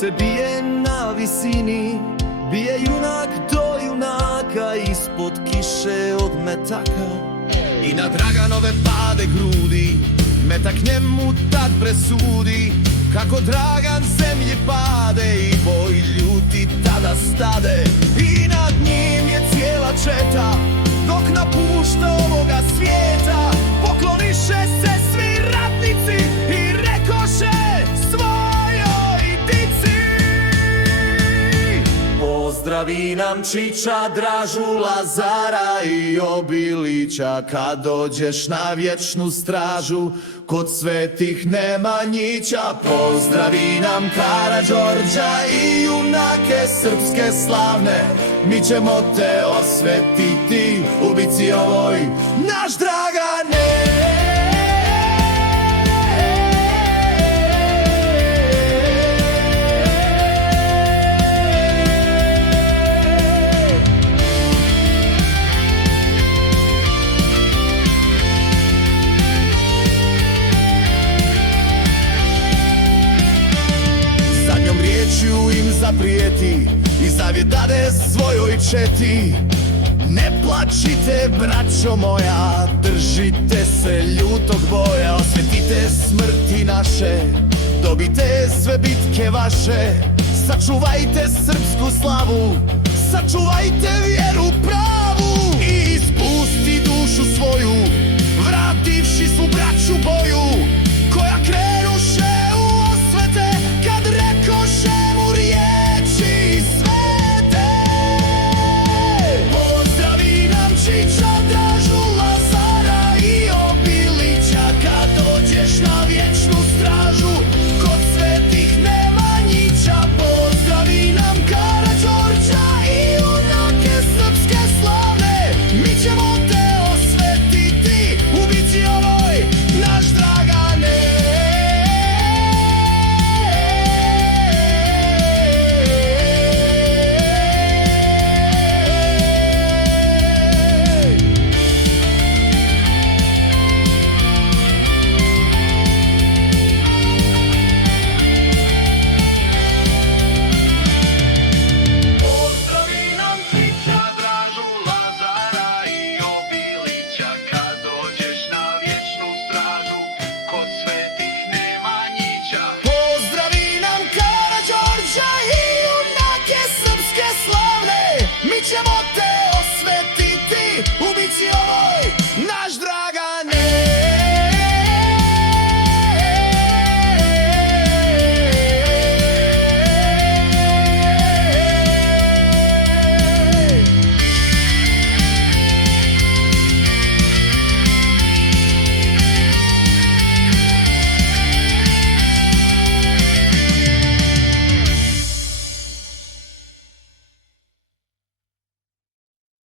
se bije na visini, bije junak do junaka, ispod kiše od metaka. I na Draganove pade grudi, metak njemu tad presudi, kako Dragan zemlji pade i boj ljuti tada stade. I nad njim je cijela četa, dok napušta ovoga svijeta. Pokloniše se svi ratnici i rekoše svojoj dici: pozdravi nam Čiča, Dražu, Lazara i Obilića, kad dođeš na vječnu stražu kod svetih Nemanjića. Pozdravi nam Karađorđa i junake srpske slavne, mi ćemo te osvetiti u bici ovoj, naš Dragane. Im zaprijeti i zavjet dade svojoj četi: ne plačite, braćo moja, držite se ljutog boja. Osvetite smrti naše, dobite sve bitke vaše. Sačuvajte srpsku slavu, sačuvajte vjeru pravu.